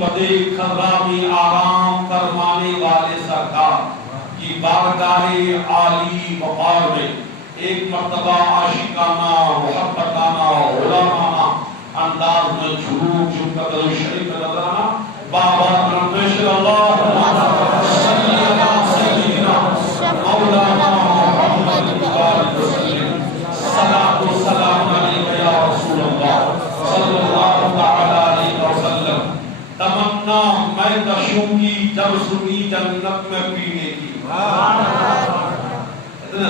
بدے خضرا میں آرام فرمانے والے سرکار کی بارگاہ عالی وقار میں ایک مرتبہ عاشقانہ محبتانہ غلامانہ انداز میں جھوم جھوم کر درود شریف کا نظرانہ بابا رمضان اللہم صلی علی سیدنا مولانا محمد صلاۃ و سلام علیک یا رسول اللہ صلی اللہ تعالی علیہ وسلم تمنا میں کشوں کی جب سنی جنت میں پینے کی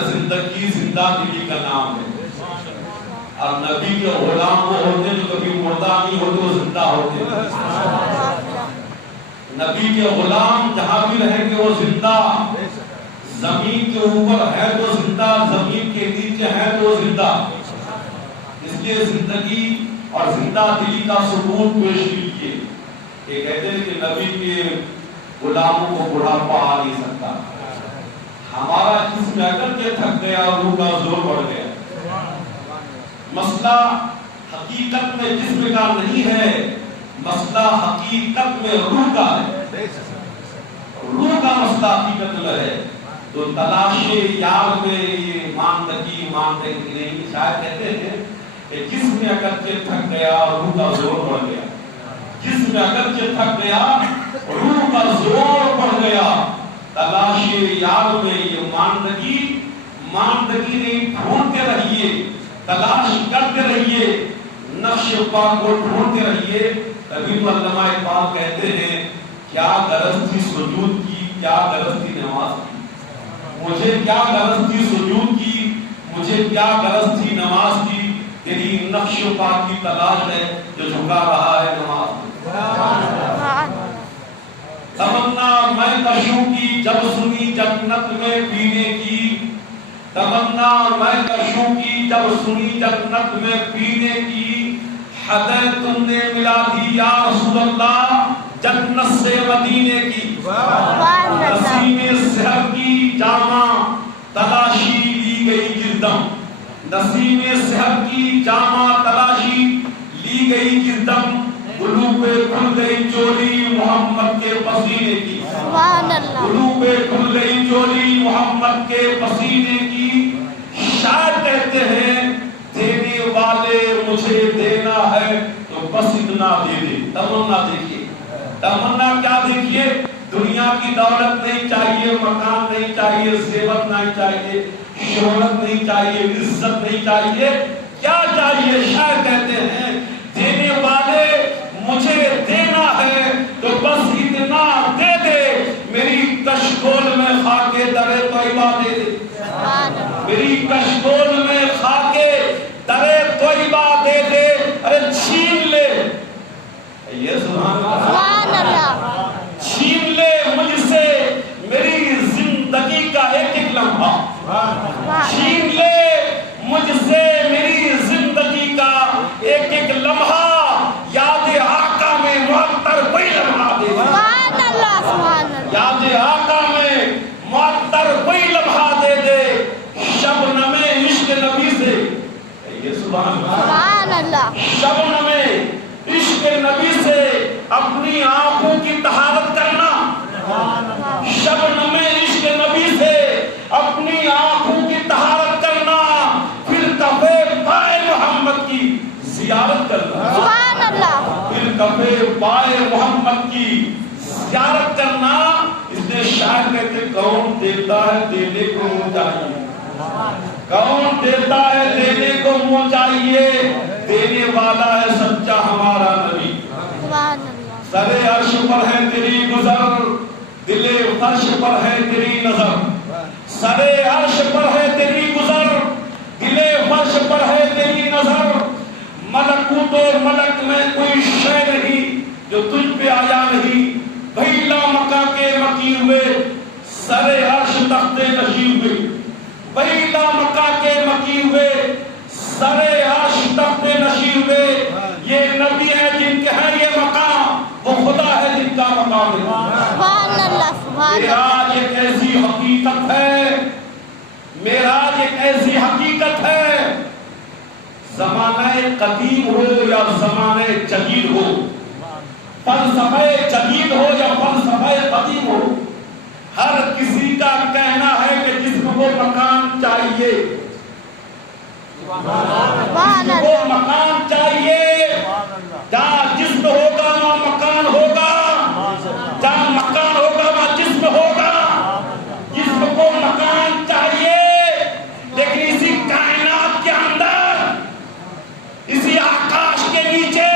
زندگی زندہ دلی کا نام ہے اور نبی کے غلام وہ ہوتے جو کبھی مردہ نہیں ہوتے وہ زندہ ہوتے نبی کے غلام جہاں بھی رہیں گے وہ زندہ زمین کے اوپر ہے تو زندہ زمین کے نیچے ہے تو زندہ اس لیے زندگی اور زندہ دلی کا ثبوت پیش کیجیے کہ کہتے ہیں کہ نبی کے غلاموں کو بڑھاپا آ نہیں سکتا ہمارا جسم اگر کے تھک گیا روح کا زور بڑھ گیا مسئلہ حقیقت میں جسم کا نہیں ہے مسئلہ حقیقت میں روح کا ہے روح کا مسئلہ حقیقت میں ہے تو تلاش یار میں یہ ماندگی نہیں شاید کہتے ہیں کہ جسم اگرچہ تھک گیا روح کا زور بڑھ گیا جسم اگرچہ تھک گیا روح کا زور بڑھ گیا تلاش یار میں یہ ماندگی نہیں ڈھونڈتے رہیے تلاش کرتے رہیے نقش پاک کو ڈھونڈتے رہیے تبھی تو علامہ اقبال کہتے ہیں کیا غرض تھی سجود کی کیا غرض تھی نماز کی مجھے کیا غرض تھی سجود کی مجھے کیا غرض تھی نماز کی تیری نقش پاک کی تلاش ہے جو جھکا رہا ہے نماز تمنا میں کشوں کی جب سنی جنت میں پینے کی تمنا میں کشوں کی جب سنی جنت میں پینے کی حدیں تم نے ملا دی یا رسول اللہ جنت سے مدینے کی نسیم سحر کی جامہ تلاشی لی گئی گردم نسیم سحر کی جامہ تلاشی لی گئی گردم گلو پہ کھل گئی چولی محمد کے پسینے کی گلو پہ کھل گئی چولی محمد کے پسینے کی شاید کہتے ہیں دینے والے مجھے دینا ہے تو بس اتنا دے دے تمنا دیکھیے تمنا کیا دیکھیے دنیا کی دولت نہیں چاہیے مکان نہیں چاہیے زیور نہیں چاہیے شہرت نہیں چاہیے عزت نہیں چاہیے کیا چاہیے شاید کہتے ہیں دینے والے مجھے دینا ہے تو بس اتنا دے دے میری کشکول میں خاکے در طیبہ دے دے میری کشکول میں خاکے در طیبہ دے دے ارے چھین لے یہ سبحان اللہ چھین لے مجھ سے میری زندگی کا ایک ایک لمحہ چھین لے مجھ سے میری زندگی کا ایک ایک لمحہ یاد آقا میں معطر کوئی لمحہ دے دے یاد آقا میں معطر کوئی لمحہ دے دے شبنم عشق نبی سے یہ سبحان اللہ شبنم عشق نبی سے اپنی آنکھوں کی طہارت کرنا شبنم عشق نبی سے اپنی آنکھوں کی طہارت کرنا پھر کفے پائے محمد کی زیارت کرنا پھر کفے پائے محمد کی زیارت کرنا اس نے شاعر کہتے کون دیتا ہے دینے کو منہ چاہیے کون دیتا ہے دینے کو منہ چاہیے دینے والا ہے سچا ہمارا نبی سر عرش پر ہے تیری گزر دل فرش پر ہے تیری نظر سر عرش پر ہے تیری گزر دل فرش پر ہے تیری نظر ملکوت و ملک میں کوئی شے نہیں جو تجھ پہ آیا نہیں بھئی لامکہ کے مکی ہوئے سر عرش تخت نشین ہوئے بھئی لامکہ کے مکی ہوئے سر عرش تخت نشین ہوئے یہ نبی ہے جن کے ہیں یہ مقام وہ خدا ہے جن کا مقام ہے معراج ایک ایسی حقیقت ہے معراج ایک ایسی حقیقت ہے زمانہ قدیم ہو یا زمانہ جدید ہو فلسفہ جدید ہو یا فلسفہ قدیم ہو، ہر کسی کا کہنا ہے کہ جسم کو مکان چاہیے، جسم کو مکان چاہیے، جہاں جسم ہوگا وہاں مکان ہوگا، جہاں مکان ہوگا وہاں جسم ہوگا، جسم کو مکان چاہیے، لیکن اسی کائنات کے اندر، اسی آکاش کے نیچے،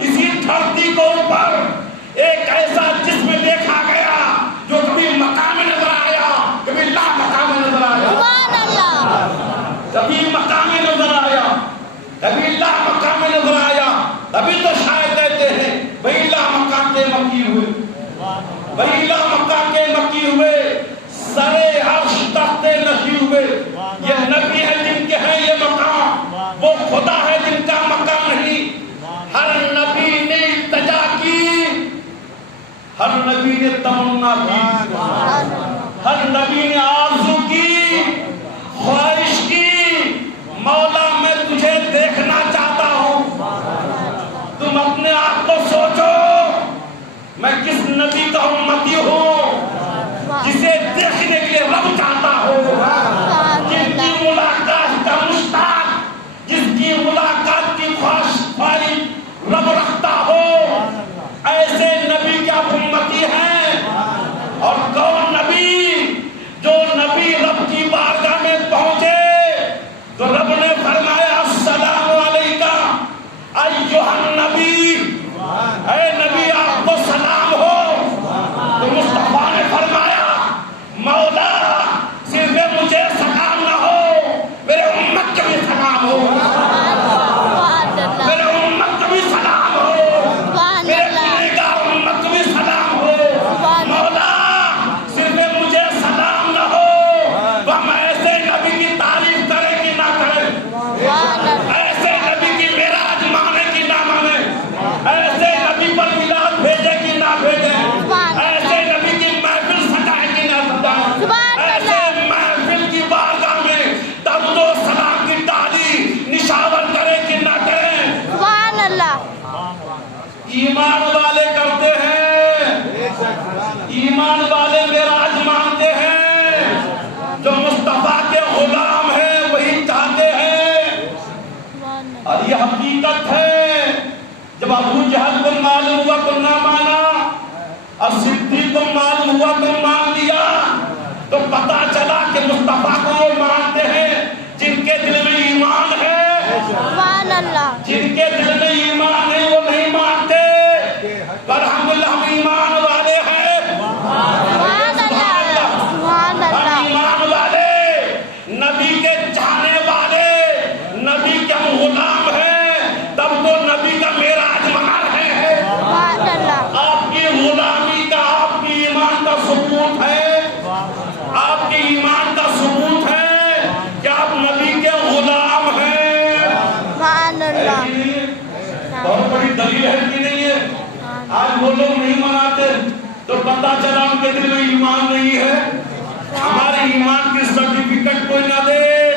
اسی دھرتی کو اوپر ایک ایسا جسم دیکھا گیا جو کبھی مکان میں نظر آیا، کبھی لا مکان میں نظر آیا، کبھی مکان میں نظر آیا، کبھی لا مکان میں نظر آیا، تبھی تو شاید کہتے ہیں بھئی لا مکان کے مکی ہوئے، بھئی لا مکان کے مکی ہوئے، سرے عرش تخت نشی ہوئے، یہ نبی ہے جن کے ہیں یہ مقام، وہ خدا ہے جن کا مقام نہیں۔ ہر نبی نے التجا کی، ہر نبی نے تمنا کی، ہر نبی نے آرزو کی، خواہش کی، مولا میں تجھے دیکھنا چاہتا ہوں۔ تم اپنے آپ کو سوچو میں کس نبی کا امتی ہوں جسے دیکھنے کے لیے رب چاہتا ہوں، جن کی ملاقات کا مشتاق، جس کی ملاقات کی خواہش رب رکھتا ہو، ایسے نبی کیا امتی ہیں؟ اور کون نبی؟ جو نبی رب کی بارگاہ میں پہنچے تو رب نے فرمایا السلام علیکہ ایھا النبی، اے نبی آپ کو سلام ہو۔ تو مصطفیٰ نے فرمایا مولا صرف مجھے سلام نہ ہو، میرے امت کے بھی سلام ہو، میرے امت کو بھی سلام ہو، میرے گنہگار امت کو بھی سلام ہو۔ مولا صرف مجھے سلام نہ ہو تو ہم ایسے نبی کی تعریف کریں کہ نہ کریں، ایسے نبی کی معراج مانے کہ نہ مانے، ایسے نبی پر میلاد بھیجے کہ نہ بھیجے، ایسے نبی کی محفل سجائے کہ نہ سجائے، ایسے محفل کی بارگاہ میں درود و سلام کی ڈالی نشاور کرے کہ نہ کریں۔ سبحان اللہ۔ ایمان والے کرتے ہیں، ایمان والے معراج مانتے ہیں، جو مصطفیٰ کے غلام ہیں وہی چاہتے ہیں، اور یہ حقیقت ہے۔ جب ابو جہل کو معلوم ہوا تو نہ مانا، اور صدیق کو معلوم ہوا تو مان لیا، تو پتا چلا کہ مصطفیٰ کو مانتے ہیں جن کے دل میں ایمان ہے، سبحان اللہ، جن کے دل میں ایمان ہے وہ نہیں مانتے، پر ہم ایمان والے ہیں، سبحان اللہ، سبحان اللہ، ہم ایمان والے، نبی کے چاہنے والے، نبی کے ہم غلام ہیں، تب تو نبی کا معراج منا رہے ہیں، سبحان اللہ۔ آپ کی غلامی کا، آپ کی ایمان کا ثبوت ہے، آپ کے ایمان کا ثبوت ہے کہ آپ نبی کے غلام ہیں، سبحان اللہ۔ بہت بڑی دلیل ہے کہ نہیں ہے؟ آج وہ لوگ نہیں مناتے تو پتہ چلا ان کے دل میں ایمان نہیں ہے۔ ہمارے ایمان کی سرٹیفکیٹ کوئی نہ دے،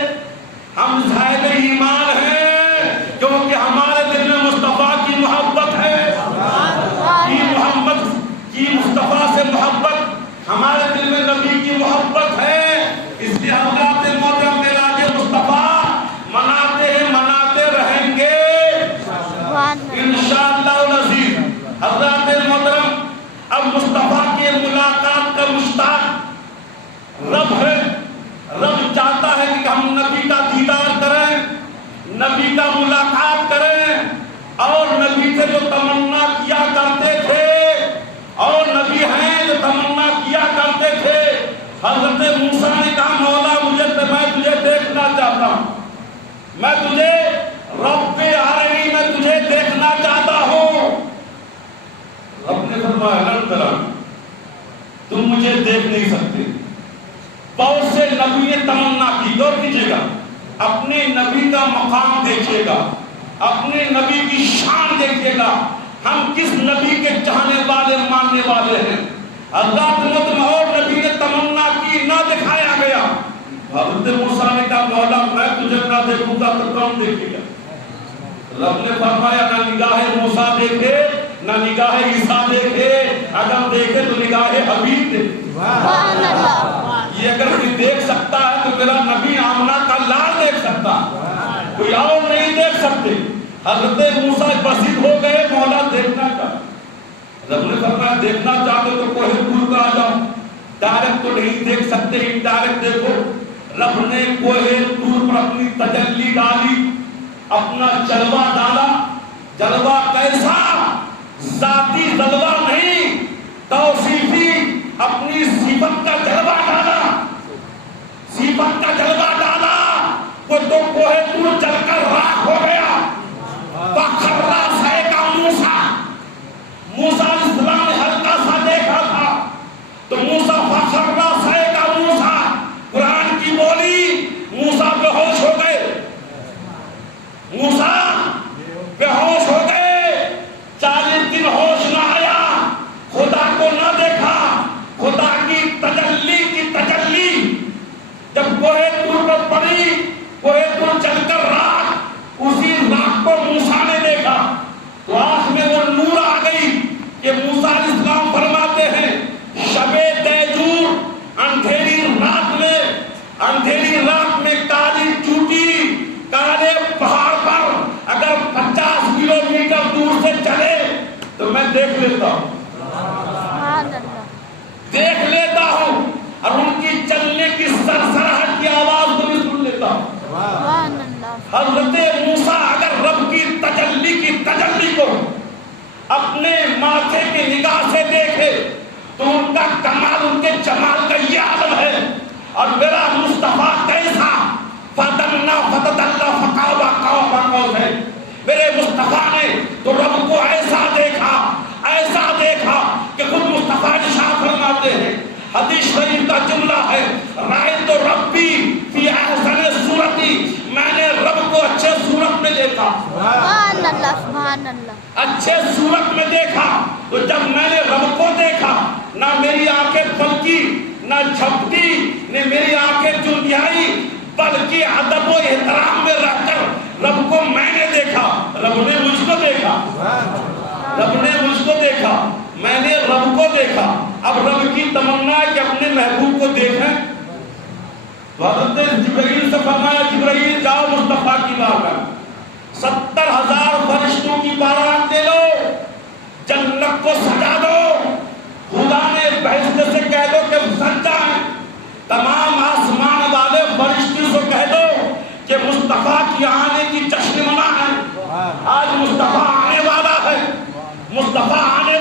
ہم صاحب ایمان ہیں کیونکہ ہمارے دل میں مصطفیٰ کی محبت ہے، کی محمد کی مصطفیٰ سے محبت، ہمارے دل میں نبی کی محبت ہے، اس لیے حضرات محترم معراج مصطفیٰ مناتے ہیں، مناتے رہیں گے انشاءاللہ العزیز۔ حضرات محترم، اب مصطفیٰ کی ملاقات کا مشتاق رب ہے، رب چاہتا ہے کہ ہم نبی کا دیدار کریں، نبی کا ملاقات کریں، اور نبی سے جو تمنا کیا کرتے تھے، اور نبی ہیں جو تمنا کیا کرتے تھے۔ حضرت موسیٰ نے کہا مولا میں تجھے دیکھنا چاہتا ہوں، میں تجھے رب ارنی، میں تجھے دیکھنا چاہتا ہوں۔ رب نے فرمایا لن ترانی، تم مجھے دیکھ نہیں سکتے۔ بہت سے نبی نے تمنا کی، غور کیجیے گا، اپنے نبی کا مقام دیکھیے گا، اپنے نبی کی شان دیکھیے گا، ہم کس نبی کے چاہنے والے ماننے والے ہیں۔ اللہ تعالیٰ اور نبی نے تمنا کی، نہ دکھایا گیا۔ حضرت موسیٰ نے کہا مولا میں تجھے نہ دیکھوں گا تو کون دیکھے گا؟ رب نے فرمایا نہ نگاہ موسیٰ دیکھے نہ نگاہ عیسیٰ دیکھے، اگر دیکھے تو نگاہ حبیب دیکھے۔ یہ اگر کوئی دیکھ سکتا ہے تو میرا نبی آمنہ کا لال دیکھ سکتا، کوئی اور نہیں دیکھ سکتے۔ حضرت موسیٰ بسیط ہو گئے مولا دیکھنا کا، رب نے فرمایا دیکھنا چاہتے تو کوہ طور پر آ جاؤ، ڈائریکٹ تو نہیں دیکھ سکتے، انڈائریکٹ دیکھو۔ رب نے کوہ طور پر اپنی تجلی ڈالی، اپنا جلوہ ڈالا۔ جلوہ کیسا؟ ذاتی جلوہ نہیں، توصیفی اپنی صفت کا جلوہ ڈالا، صفت کا جلوہ ڈالا۔ وہ تو کوہ طور جل کر راکھ ہو گیا۔ فَخَرَّ صَعِقَ مُوسَىٰ، موسیٰ علیہ السلام نے ہلکا سا دیکھا تھا تو موسیٰ فَخَرَّ صَعِقَ مُوسَىٰ، قرآن کی بولی، موسیٰ بے ہوش ہو گئے، موسیٰ بے ہوش ہو گئے، 40 دن ہوش نہ آیا، خدا کو نہ دیکھا، خدا کی تجلی جب کوہ طور پر پڑی، کوہ طور چل کر راکھ، اسی راکھ کو موسیٰ نے دیکھا تو آنکھ میں وہ نور آ گئی کہ موسیٰ علیہ السلام فرماتے ہیں شب دیجور، اندھیری رات میں کالی چوٹی کالے پہاڑ پر اگر 50 کلومیٹر دور سے چلے تو میں دیکھ لیتا ہوں، دیکھ لیتا ہوں، اور ان کی چلنے کی سرسراہٹ کی آواز کو بھی سن لیتا ہوں۔ حضرت موسیٰ اگر رب کی تجلی کو اپنے ماتھے کی نگاہ سے دیکھے تو ان کا کمال، ان کے جمال کا یہ عالم ہے۔ اور میرا مصطفیٰ کیسا؟ فَتَنَّا فَتَدَلَّا فَقَابَ قَابَ قَوْسَيْنِ، میرے مصطفیٰ نے تو رب کو ایسا دیکھا کہ خود مصطفیٰ ارشاد فرماتے ہیں، حدیث شریف کا جملہ ہے، رأیت ربی فی احسن صورتی، میں نے رب کو اچھے صورت میں دیکھا، سبحان اللہ سبحان اللہ، اچھے صورت میں دیکھا۔ تو جب میں نے رب کو دیکھا، نہ میری آنکھیں پھلکی نہ جھپٹی، نہ میری آنکھیں چندیائی، بلکہ ادب و احترام میں رہ کر رب کو میں نے دیکھا، رب نے مجھ کو دیکھا، رب نے مجھ کو دیکھا، میں نے رب کو دیکھا۔ اب رب کی تمنا ہے کہ اپنے محبوب کو دیکھیں تو حضرت جبرائیل سے فرمایا جبرائیل جاؤ مصطفیٰ کی بارگاہ، 70,000 فرشتوں کی بارات دے لو، جنت کو سجا دو، خدا نے بہشت سے کہہ دو کہ سجا ہے، تمام آسمان والے فرشتوں سے کہہ دو کہ مصطفیٰ کی آنے کی جشن منا ہے، آج مصطفیٰ آنے والا ہے، مصطفیٰ آنے